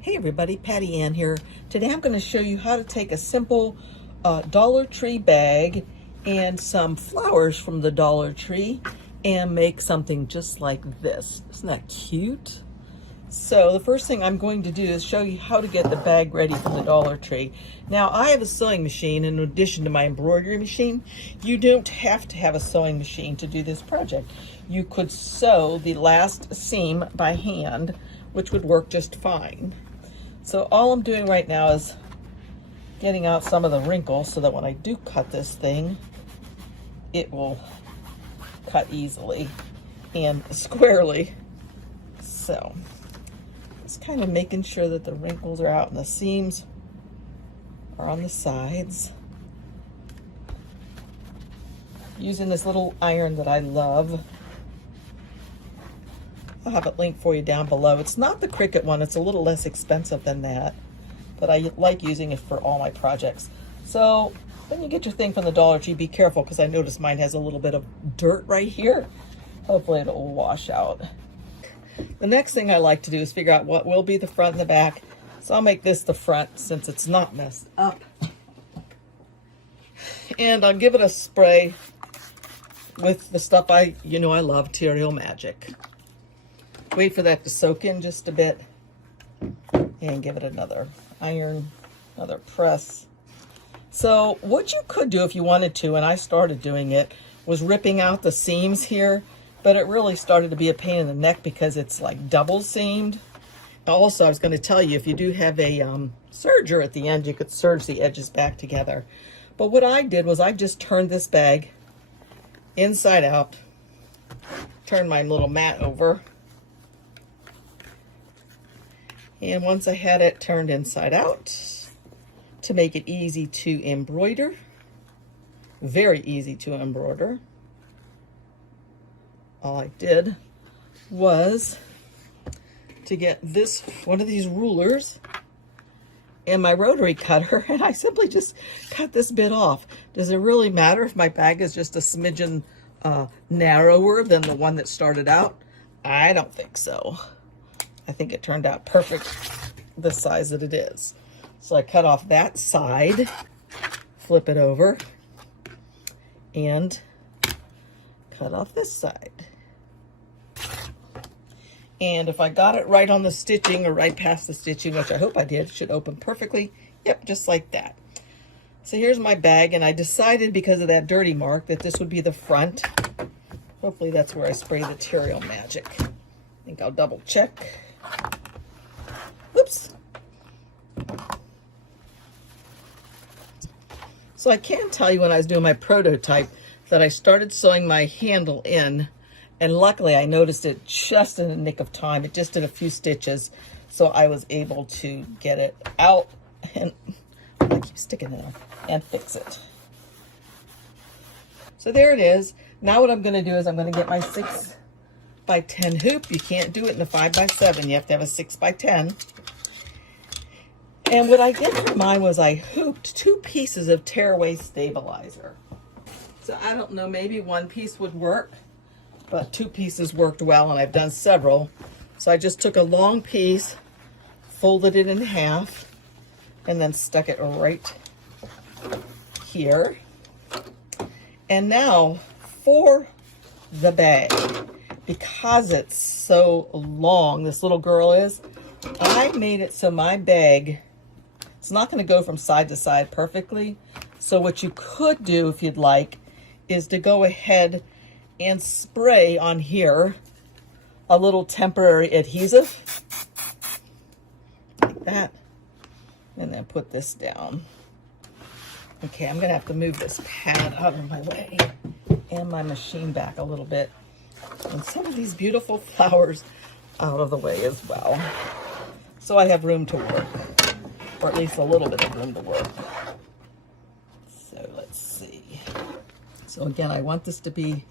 Hey everybody, Patty Ann here. Today I'm going to show you how to take a simple Dollar Tree bag and some flowers from the Dollar Tree and make something just like this. Isn't that cute? So the first thing I'm going to do is show you how to get the bag ready from the Dollar Tree. Now I have a sewing machine in addition to my embroidery machine. You don't have to have a sewing machine to do this project. You could sew the last seam by hand, which would work just fine. So all I'm doing right now is getting out some of the wrinkles so that when I do cut this thing, it will cut easily and squarely. So just kind of making sure that the wrinkles are out and the seams are on the sides. Using this little iron that I love. I'll have it linked for you down below. It's not the Cricut one, it's a little less expensive than that, but I like using it for all my projects. So when you get your thing from the Dollar Tree, be careful because I noticed mine has a little bit of dirt right here. Hopefully it'll wash out. The next thing I like to do is figure out what will be the front and the back. So I'll make this the front since it's not messed up. And I'll give it a spray with the stuff I love, Terial Magic. Wait for that to soak in just a bit and give it another iron, another press. So what you could do if you wanted to, and I started doing it, was ripping out the seams here, but it really started to be a pain in the neck because it's like double seamed. Also, I was going to tell you, if you do have a serger at the end, you could serge the edges back together. But what I did was I just turned this bag inside out, turned my little mat over, and once I had it turned inside out, to make it easy to embroider, very easy to embroider, all I did was to get this, one of these rulers and my rotary cutter, and I simply just cut this bit off. Does it really matter if my bag is just a smidgen narrower than the one that started out? I don't think so. I think it turned out perfect the size that it is. So I cut off that side, flip it over, and cut off this side. And if I got it right on the stitching or right past the stitching, which I hope I did, it should open perfectly. Yep, just like that. So here's my bag, and I decided because of that dirty mark that this would be the front. Hopefully that's where I spray the Terial Magic. I think I'll double check. Oops. So I can tell you when I was doing my prototype that I started sewing my handle in, and luckily I noticed it just in the nick of time. It just did a few stitches, so I was able to get it out, and I keep sticking it on, and fix it. So there it is. Now what I'm going to do is I'm going to get my 6x10 hoop. You can't do it in a 5x7. You have to have a 6x10. And what I did for mine was I hooped 2 pieces of tearaway stabilizer. So I don't know, maybe 1 piece would work, but 2 pieces worked well, and I've done several. So I just took a long piece, folded it in half, and then stuck it right here. And now for the bag, because it's so long, this little girl is, I made it so my bag, it's not going to go from side to side perfectly. So what you could do if you'd like is to go ahead and spray on here a little temporary adhesive like that, and then put this down. Okay, I'm going to have to move this pad out of my way and my machine back a little bit, and some of these beautiful flowers out of the way as well, so I have room to work, or at least a little bit of room to work. So let's see. So again, I want this to be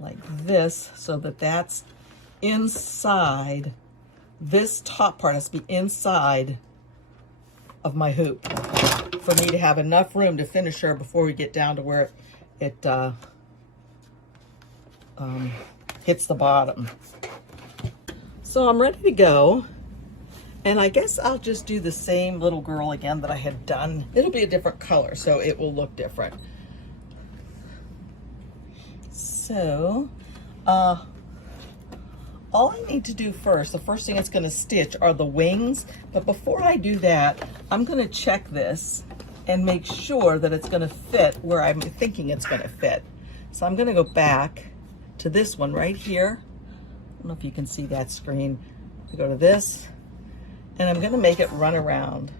like this so that that's inside. This top part has to be inside of my hoop for me to have enough room to finish her before we get down to where it hits the bottom. So I'm ready to go. And I guess I'll just do the same little girl again that I had done. It'll be a different color, so it will look different. So, all I need to do first, the first thing it's going to stitch are the wings. But before I do that, I'm going to check this and make sure that it's going to fit where I'm thinking it's going to fit. So I'm going to go back to this one right here. I don't know if you can see that screen. I go to this, and I'm going to make it run around.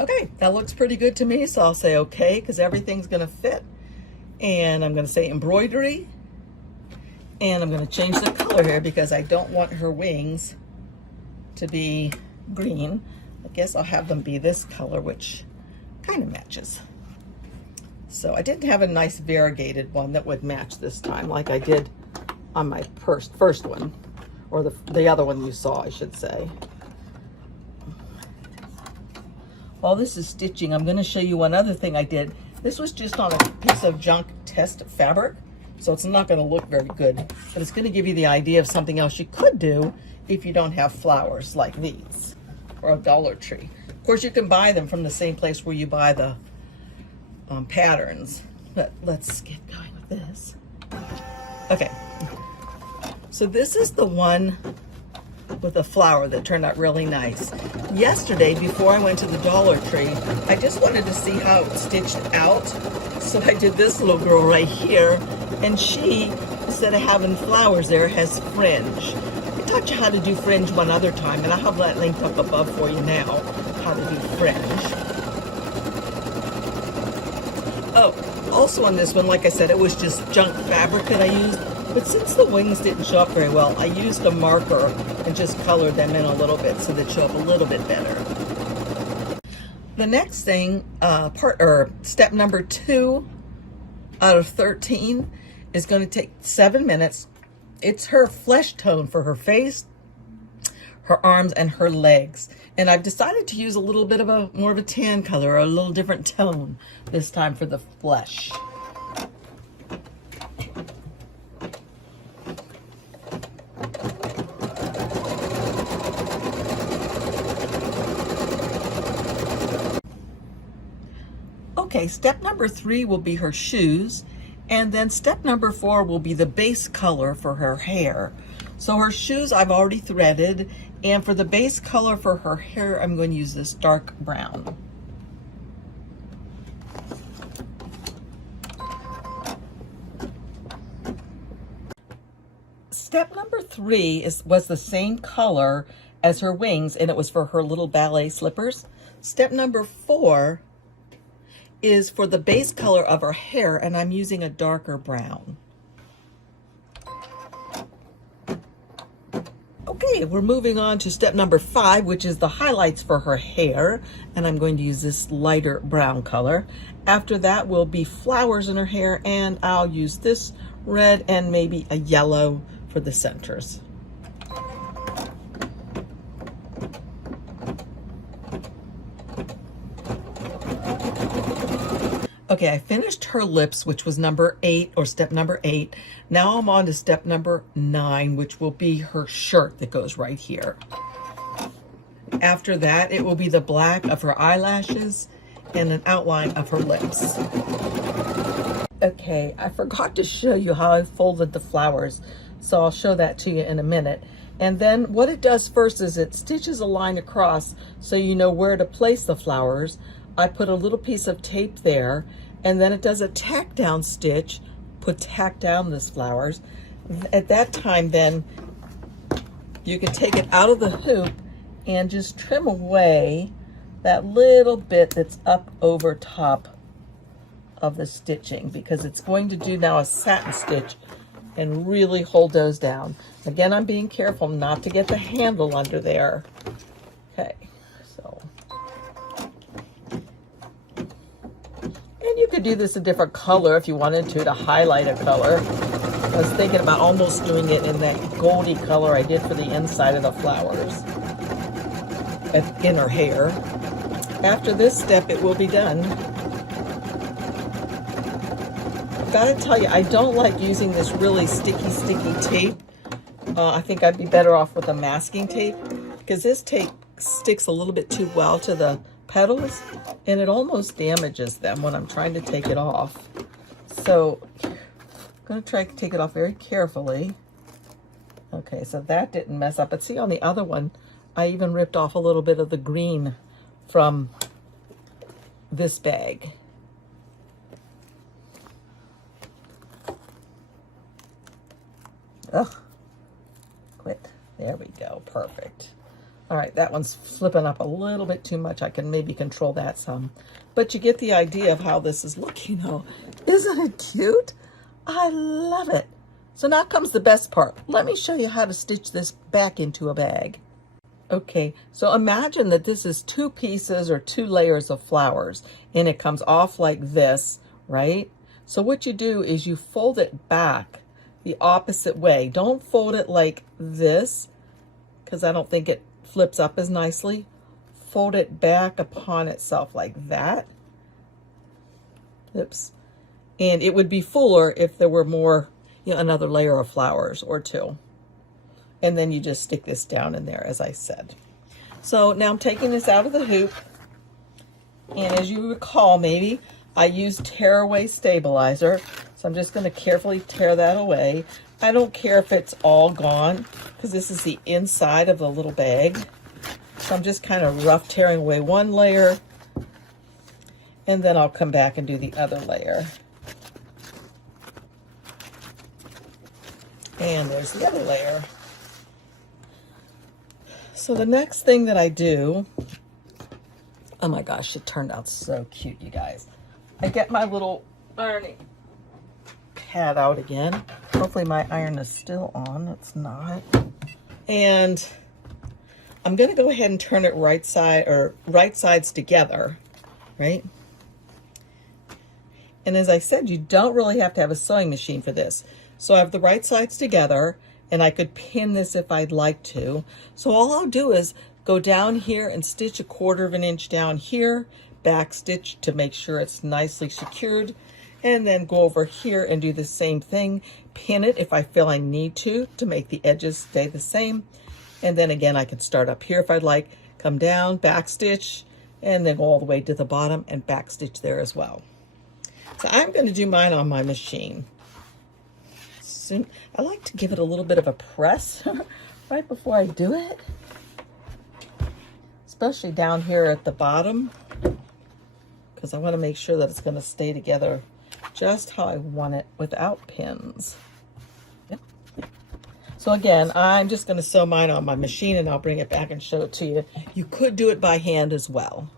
Okay, that looks pretty good to me, so I'll say okay, because everything's going to fit. And I'm going to say embroidery. And I'm going to change the color here because I don't want her wings to be green. I guess I'll have them be this color, which kind of matches. So I didn't have a nice variegated one that would match this time like I did on my first one, or the other one you saw, I should say. While this is stitching, I'm going to show you one other thing I did. This was just on a piece of junk test fabric, so it's not going to look very good, but it's going to give you the idea of something else you could do if you don't have flowers like these, or a Dollar Tree. Of course, you can buy them from the same place where you buy the patterns, but let's get going with this. Okay, so this is the one with a flower that turned out really nice. Yesterday, before I went to the Dollar Tree, I just wanted to see how it stitched out. So I did this little girl right here, and she, instead of having flowers there, has fringe. I taught you how to do fringe one other time, and I'll have that linked up above for you now, how to do fringe. Oh, also on this one, like I said, it was just junk fabric that I used. But since the wings didn't show up very well, I used a marker and just colored them in a little bit so they show up a little bit better. The next thing, step number 2 out of 13 is going to take 7 minutes. It's her flesh tone for her face, her arms, and her legs. And I've decided to use a little bit of more of a tan color, or a little different tone this time for the flesh. Okay, step number 3 will be her shoes, and then step number 4 will be the base color for her hair. So her shoes I've already threaded, and for the base color for her hair, I'm going to use this dark brown. Step number 3 was the same color as her wings, and it was for her little ballet slippers. Step number 4 is for the base color of her hair, and I'm using a darker brown. Okay, we're moving on to step number 5, which is the highlights for her hair, and I'm going to use this lighter brown color. After that will be flowers in her hair, and I'll use this red and maybe a yellow for the centers. Okay, I finished her lips, which was number 8, or step number 8. Now I'm on to step number 9, which will be her shirt that goes right here. After that, it will be the black of her eyelashes and an outline of her lips. Okay, I forgot to show you how I folded the flowers, so I'll show that to you in a minute. And then what it does first is it stitches a line across so you know where to place the flowers. I put a little piece of tape there, and then it does a tack down stitch, tack down these flowers. At that time, then you can take it out of the hoop and just trim away that little bit that's up over top of the stitching, because it's going to do now a satin stitch and really hold those down. Again, I'm being careful not to get the handle under there. Okay, so. And you could do this a different color if you wanted to highlight a color. I was thinking about almost doing it in that goldy color I did for the inside of the flowers in her hair. after this step, it will be done. I've got to tell you, I don't like using this really sticky tape. I think I'd be better off with a masking tape, because this tape sticks a little bit too well to the petals and it almost damages them when I'm trying to take it off. So I'm going to try to take it off very carefully. Okay, so that didn't mess up. But see, on the other one, I even ripped off a little bit of the green from this bag. Ugh. Quit. There we go. Perfect. All right, that one's flipping up a little bit too much. I can maybe control that some. But you get the idea of how this is looking, though. Isn't it cute? I love it. So now comes the best part. Let me show you how to stitch this back into a bag. Okay, so imagine that this is 2 pieces or 2 layers of flowers, and it comes off like this, right? So what you do is you fold it back the opposite way. Don't fold it like this, because I don't think it flips up as nicely. Fold it back upon itself like that. Oops. And it would be fuller if there were more, you know, another layer of flowers or 2. And then you just stick this down in there, as I said. So now I'm taking this out of the hoop. And as you recall, maybe I used tearaway stabilizer. So I'm just going to carefully tear that away. I don't care if it's all gone, because this is the inside of the little bag. So I'm just kind of rough tearing away one layer, and then I'll come back and do the other layer. And there's the other layer. So the next thing that I do, oh my gosh, it turned out so cute, you guys. I get my little ironing pad out again. Hopefully my iron is still on. It's not. And I'm going to go ahead and turn it right sides together, right? And as I said, you don't really have to have a sewing machine for this. So I have the right sides together, and I could pin this if I'd like to. So all I'll do is go down here and stitch 1/4 of an inch down here, back stitch to make sure it's nicely secured, and then go over here and do the same thing. Pin it if I feel I need to make the edges stay the same. And then again, I can start up here if I'd like, come down, back stitch, and then go all the way to the bottom and back stitch there as well. So I'm going to do mine on my machine. I like to give it a little bit of a press right before I do it, especially down here at the bottom, because I want to make sure that it's going to stay together just how I want it without pins. Yep. So again, I'm just going to sew mine on my machine, and I'll bring it back and show it to you. You could do it by hand as well.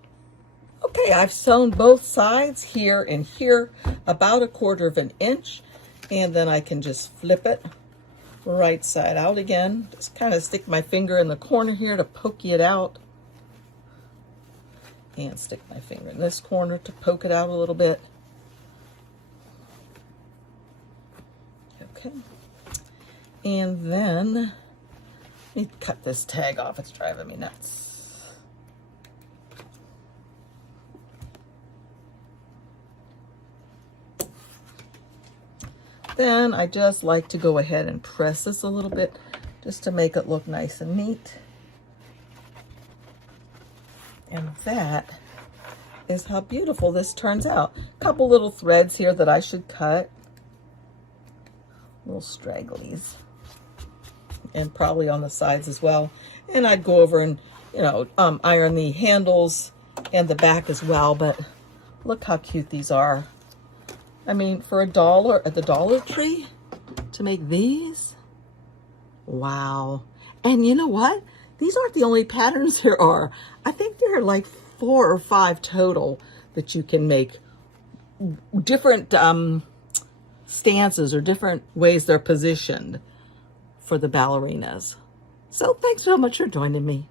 Okay, I've sewn both sides here and here about 1/4 of an inch. And then I can just flip it right side out again. Just kind of stick my finger in the corner here to poke it out. And stick my finger in this corner to poke it out a little bit. Okay. And then, let me cut this tag off. It's driving me nuts. Then I just like to go ahead and press this a little bit just to make it look nice and neat. And that is how beautiful this turns out. A couple little threads here that I should cut. Little stragglies. And probably on the sides as well. And I'd go over and, you know, iron the handles and the back as well. But look how cute these are. I mean, for $1 at the Dollar Tree to make these, wow. And you know what? These aren't the only patterns there are. I think there are like 4 or 5 total that you can make. Different stances or different ways they're positioned for the ballerinas. So thanks so much for joining me.